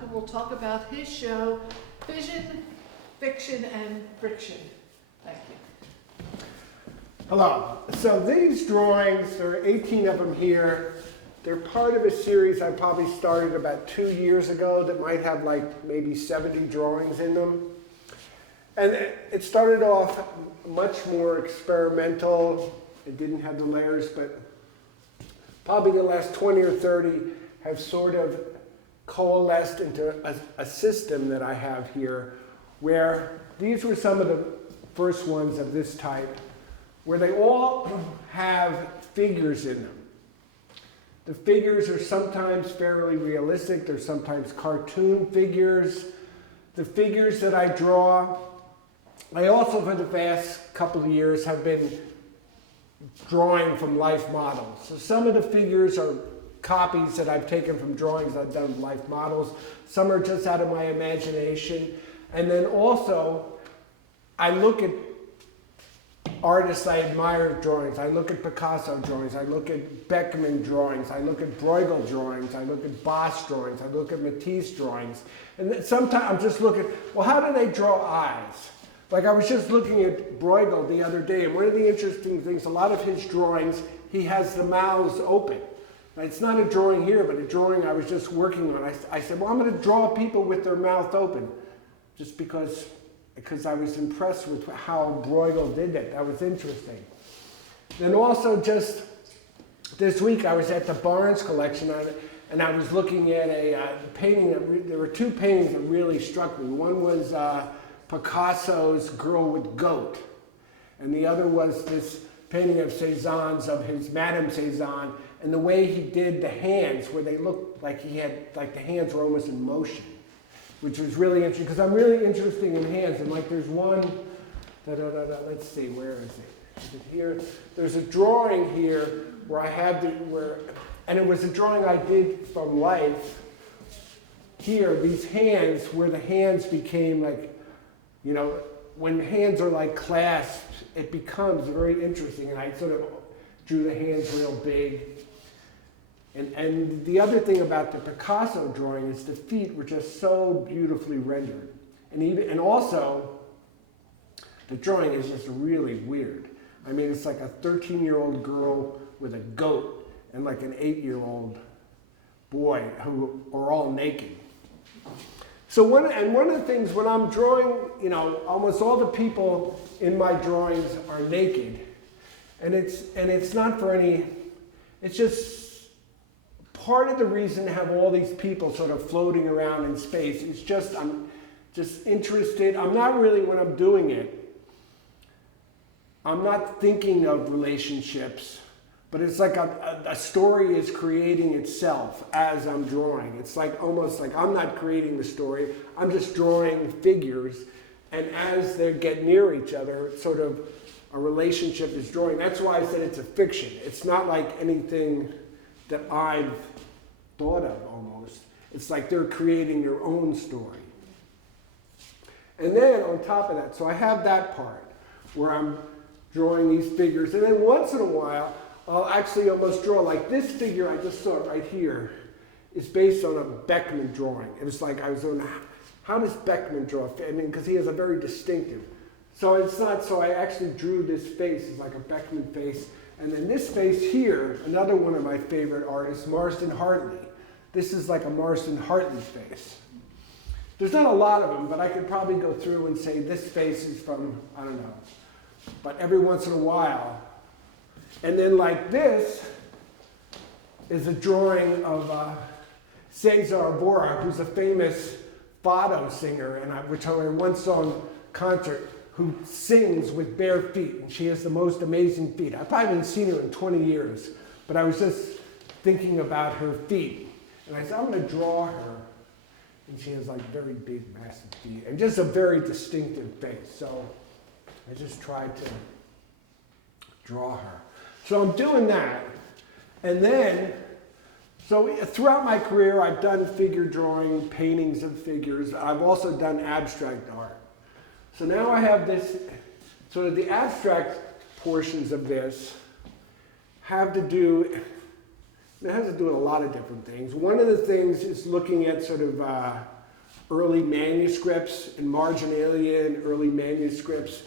who will talk about his show, Vision, Fiction, and Friction. Thank you. Hello. So these drawings, there are 18 of them here. They're part of a series I probably started about 2 years ago that might have like maybe 70 drawings in them. And it started off much more experimental. It didn't have the layers, but probably the last 20 or 30 have sort of coalesced into a system that I have here, where these were some of the first ones of this type, where they all have figures in them. The figures are sometimes fairly realistic. They're sometimes cartoon figures. The figures that I draw, I also for the past couple of years have been drawing from life models. So some of the figures are copies that I've taken from drawings I've done of life models. Some are just out of my imagination. And then also, I look at artists I admire drawings. I look at Picasso drawings. I look at Beckman drawings. I look at Bruegel drawings. I look at Bosch drawings. I look at Matisse drawings. And then sometimes I'm just looking, well, how do they draw eyes? Like I was just looking at Bruegel the other day, and one of the interesting things, a lot of his drawings, he has the mouths open. Now, it's not a drawing here, but a drawing I was just working on. I said, well, I'm going to draw people with their mouth open, just because I was impressed with how Bruegel did that. That was interesting. Then also just this week I was at the Barnes collection and I was looking at a painting. There were two paintings that really struck me. One was Picasso's Girl with Goat, and the other was this painting of Cézanne's, of his Madame Cézanne, and the way he did the hands, where they looked like he had, like the hands were almost in motion, which was really interesting, because I'm really interested in hands, and like there's one, let's see, where is it? Is it here? There's a drawing here where I have and it was a drawing I did from life. Here, these hands, where the hands became like, you know, when hands are like clasped, it becomes very interesting, and I sort of drew the hands real big. And the other thing about the Picasso drawing is the feet were just so beautifully rendered. And also, the drawing is just really weird. I mean, it's like a 13-year-old girl with a goat and like an 8-year-old boy who are all naked. So one of the things when I'm drawing, you know, almost all the people in my drawings are naked. And it's not for any, it's just part of the reason to have all these people sort of floating around in space. It's just, I'm just interested. I'm not really, when I'm doing it, I'm not thinking of relationships, but it's like a story is creating itself as I'm drawing. It's like almost like I'm not creating the story, I'm just drawing figures, and as they get near each other, it's sort of a relationship is drawing. That's why I said it's a fiction. It's not like anything that I've thought of almost. It's like they're creating their own story. And then on top of that, so I have that part where I'm drawing these figures, and then once in a while, I'll actually almost draw, like this figure I just saw right here is based on a Beckman drawing. It was like I was on, how does Beckman draw? I mean, because he has a very distinctive. So it's not, so I actually drew this face as like a Beckman face. And then this face here, another one of my favorite artists, Marston Hartley. This is like a Marston Hartley face. There's not a lot of them, but I could probably go through and say this face is from, I don't know. But every once in a while. And then like this is a drawing of Cesar Borja, who's a famous fado singer, and which I once saw in concert, who sings with bare feet, and she has the most amazing feet. I probably haven't seen her in 20 years, but I was just thinking about her feet. And I said, I'm going to draw her. And she has like very big, massive feet, and just a very distinctive face. So I just tried to draw her. So I'm doing that. And then, so throughout my career, I've done figure drawing, paintings of figures. I've also done abstract art. So now I have this, sort of the abstract portions of this have to do, It has to do with a lot of different things. One of the things is looking at sort of early manuscripts and marginalia and early manuscripts,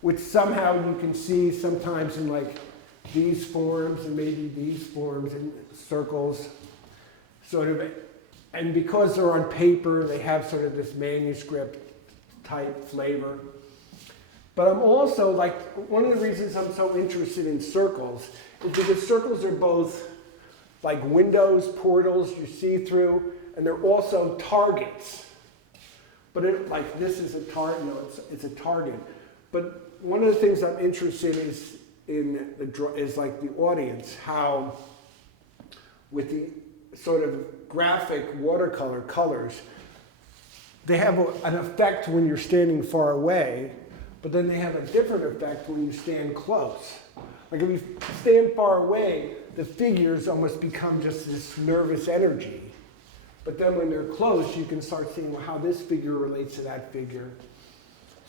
which somehow you can see sometimes in like these forms and maybe these forms and circles, sort of, and because they're on paper, they have sort of this manuscript type flavor. But I'm also like, one of the reasons I'm so interested in circles is because circles are both like windows, portals you see through, and they're also targets. But like this is a target, it's a target. But one of the things I'm interested is like the audience, how with the sort of graphic watercolor colors, they have an effect when you're standing far away, but then they have a different effect when you stand close. Like if you stand far away, the figures almost become just this nervous energy. But then when they're close, you can start seeing how this figure relates to that figure.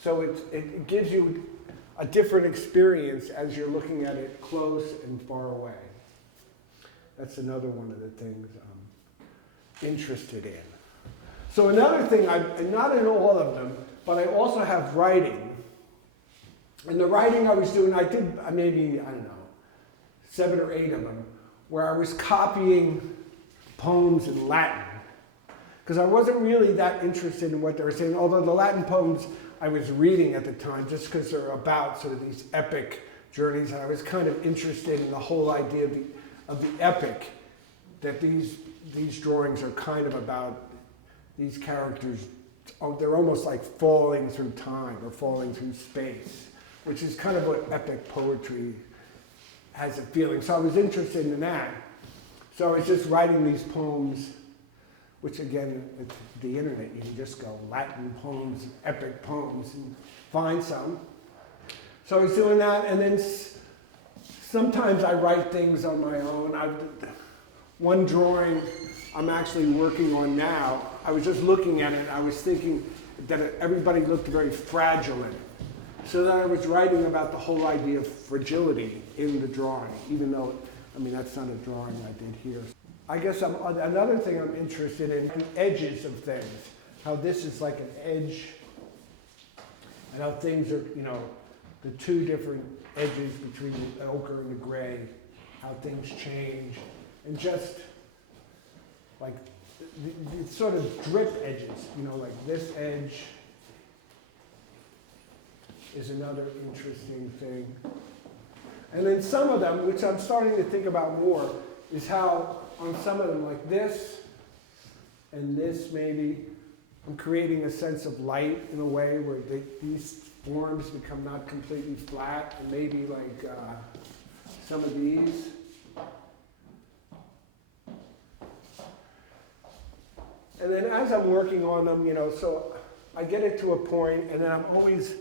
So it gives you a different experience as you're looking at it close and far away. That's another one of the things I'm interested in. So another thing, I'm not in all of them, but I also have writing. And the writing I was doing, I did maybe, I don't know, 7 or 8 of them, where I was copying poems in Latin. Because I wasn't really that interested in what they were saying, although the Latin poems I was reading at the time, just because they're about sort of these epic journeys, and I was kind of interested in the whole idea of the epic, that these drawings are kind of about these characters, they're almost like falling through time or falling through space, which is kind of what epic poetry has a feeling. So I was interested in that. So I was just writing these poems, which again, with the internet, you can just go Latin poems, epic poems, and find some. So I was doing that, and then sometimes I write things on my own. One drawing I'm actually working on now, I was just looking at it, I was thinking that everybody looked very fragile in it. So then I was writing about the whole idea of fragility in the drawing, even though, I mean, that's not a drawing I did here. I guess another thing I'm interested in edges of things, how this is like an edge, and how things are, the two different edges between the ochre and the gray, how things change, and just like the sort of drip edges, like this edge is another interesting thing. And then some of them, which I'm starting to think about more, is how on some of them, like this and this maybe, I'm creating a sense of light in a way where these forms become not completely flat, and maybe like some of these. And then as I'm working on them, so I get it to a point, and then I'm always,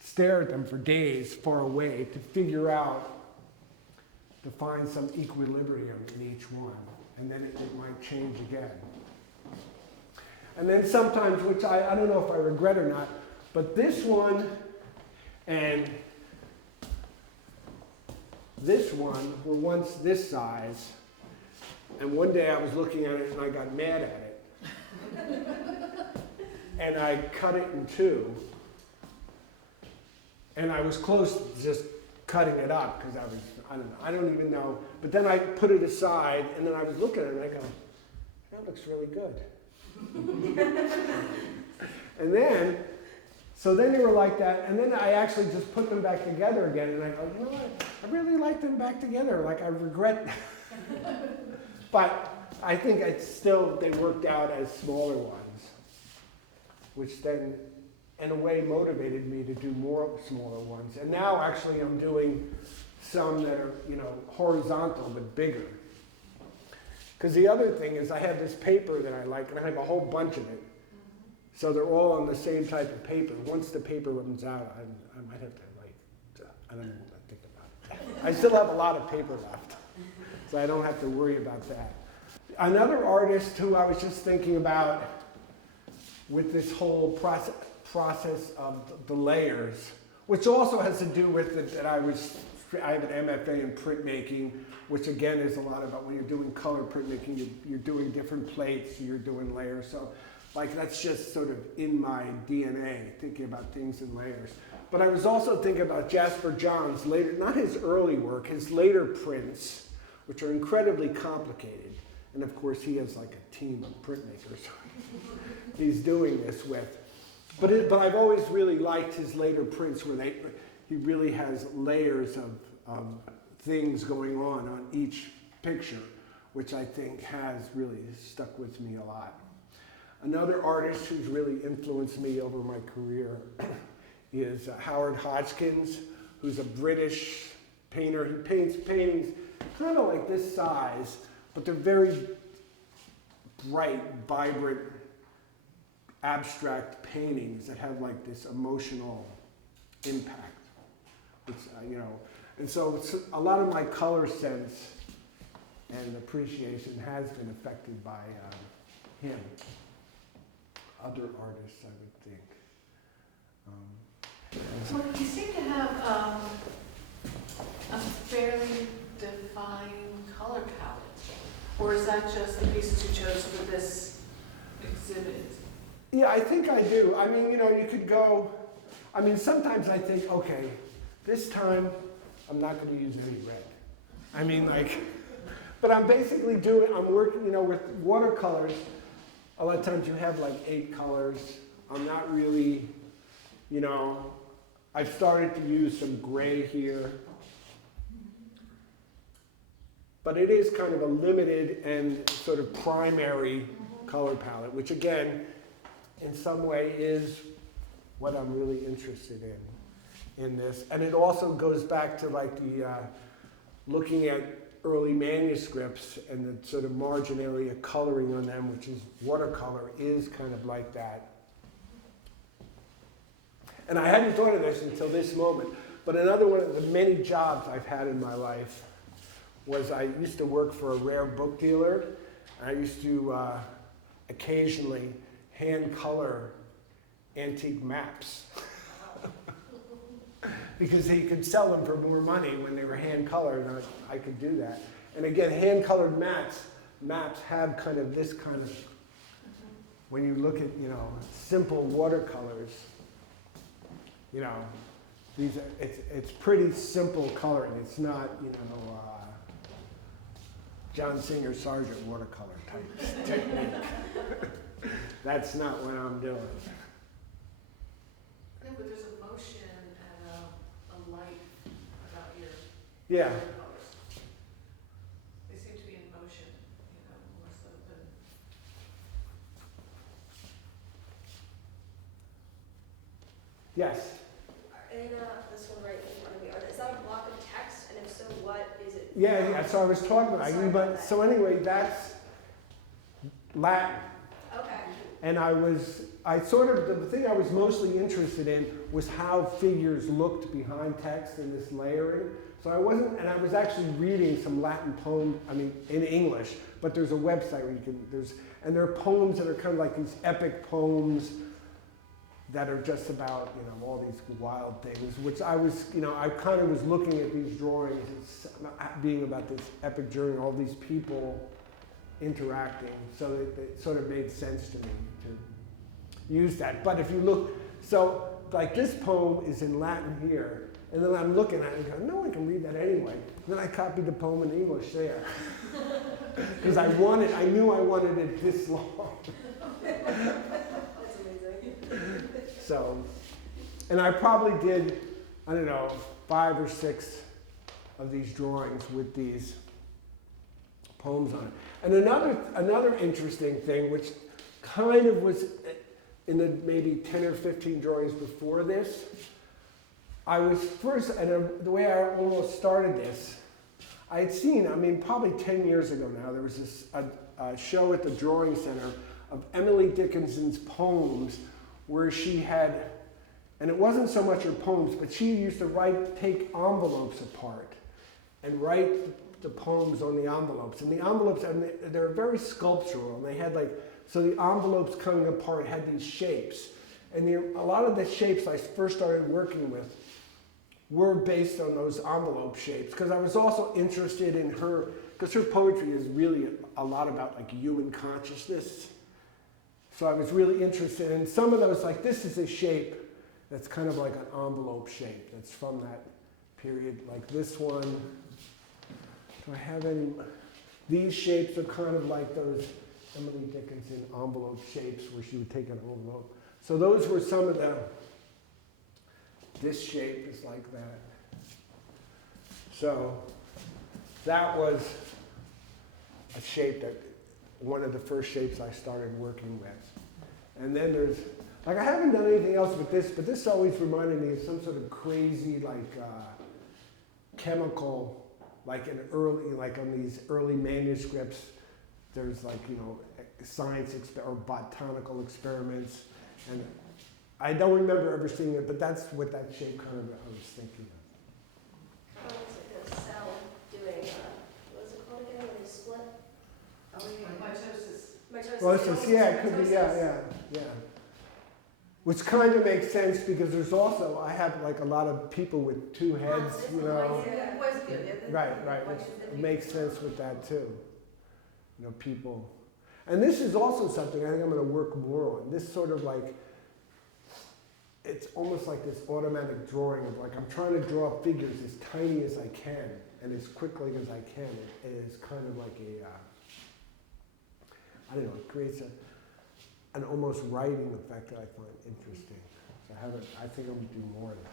stare at them for days far away to figure out, to find some equilibrium in each one. And then it might change again. And then sometimes, which I don't know if I regret or not, but this one and this one were once this size, and one day I was looking at it and I got mad at it. And I cut it in two. And I was close to just cutting it up because I don't even know. But then I put it aside, and then I was looking at it and I go, that looks really good. And then, so then they were like that, and then I actually just put them back together again, and I go, you know what, I really like them back together, like I regret. But I think they worked out as smaller ones, which then in a way motivated me to do more smaller ones. And now actually I'm doing some that are, horizontal but bigger. Because the other thing is I have this paper that I like, and I have a whole bunch of it. So they're all on the same type of paper. Once the paper runs out, I might have to I don't know what I think about it. I still have a lot of paper left, so I don't have to worry about that. Another artist who I was just thinking about with this whole process of the layers, which also has to do with that I was I have an MFA in printmaking, which again is a lot about when you're doing color printmaking, you're doing different plates, you're doing layers. So like that's just sort of in my DNA, thinking about things in layers. But I was also thinking about Jasper Johns' later, not his early work, his later prints, which are incredibly complicated. And of course he has like a team of printmakers he's doing this with. But I've always really liked his later prints where he really has layers of things going on each picture, which I think has really stuck with me a lot. Another artist who's really influenced me over my career is Howard Hodgkins, who's a British painter. He paints paintings kind of like this size, but they're very bright, vibrant, abstract paintings that have like this emotional impact. It's, and so a lot of my color sense and appreciation has been affected by him. Other artists, I would think. Well, you seem to have a fairly defined color palette, or is that just the pieces you chose for this exhibit? Yeah, I think I do. I mean, you could go, sometimes I think, okay, this time I'm not going to use any red. But I'm basically I'm working, with watercolors. A lot of times you have like 8 colors. I'm not really, I've started to use some gray here. But it is kind of a limited and sort of primary color palette, which again, in some way is what I'm really interested in this. And it also goes back to like the looking at early manuscripts and the sort of margin area coloring on them, which is watercolor, is kind of like that. And I hadn't thought of this until this moment, but another one of the many jobs I've had in my life was I used to work for a rare book dealer. I used to occasionally hand color antique maps because he could sell them for more money when they were hand colored, and I could do that. And again, hand colored maps have kind of this kind of, when you look at, simple watercolors, these are, it's pretty simple coloring. It's not, John Singer Sargent watercolor type technique. That's not what I'm doing. Yeah, but there's emotion and a light about your Yeah. colors. They seem to be in motion, more so than. Yes. And this one right in front of me, is that a block of text? And if so, what is it? Yeah. So I was talking about. So anyway, that's Latin. Okay. And the thing I was mostly interested in was how figures looked behind text in this layering. So I was actually reading some Latin poem, in English, but there's a website where and there are poems that are kind of like these epic poems that are just about, all these wild things, which I was, I kind of was looking at these drawings as being about this epic journey, all these people interacting, so it sort of made sense to me to use that. But if you look, so like this poem is in Latin here, and then I'm looking at it and go, no one can read that anyway. And then I copied the poem in English there. Because I knew I wanted it this long. That's amazing. So, and I probably did, 5 or 6 of these drawings with these poems on it. And another interesting thing, which kind of was in the maybe 10 or 15 drawings before this, I was first, and the way I almost started this, I had seen, probably 10 years ago now, there was a show at the Drawing Center of Emily Dickinson's poems, where she had, and it wasn't so much her poems, but she used to take envelopes apart and write the poems on the envelopes. And the envelopes, they're very sculptural, and they had so the envelopes coming apart had these shapes. And a lot of the shapes I first started working with were based on those envelope shapes, because I was also interested in her, because her poetry is really a lot about like human consciousness. So I was really interested in some of those, like this is a shape that's kind of like an envelope shape that's from that period, like this one. Do I have any? These shapes are kind of like those Emily Dickinson envelope shapes where she would take an envelope. So those were some of the, this shape is like that. So that was a shape that, one of the first shapes I started working with. And then there's, like I haven't done anything else with this, but this always reminded me of some sort of crazy like chemical, like in early, like on these early manuscripts, there's like, you know, science or botanical experiments. And I don't remember ever seeing it, but that's what that shape kind of I was thinking of. It's like a cell doing, what is it called again, when they split? Oh, yeah, mitosis. Mitosis. Well, it's just, yeah, it could be, yeah. Which kind of makes sense because there's also, I have like a lot of people with two heads, you know. Yeah, it was good. Right, which makes sense with that too. You know, people. And this is also something I think I'm going to work more on. This sort of like, it's almost like this automatic drawing of like, I'm trying to draw figures as tiny as I can and as quickly as I can. It is kind of like a, I don't know, it creates an almost writing effect that I find interesting. So I think I'm going to do more of that.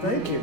Thank you.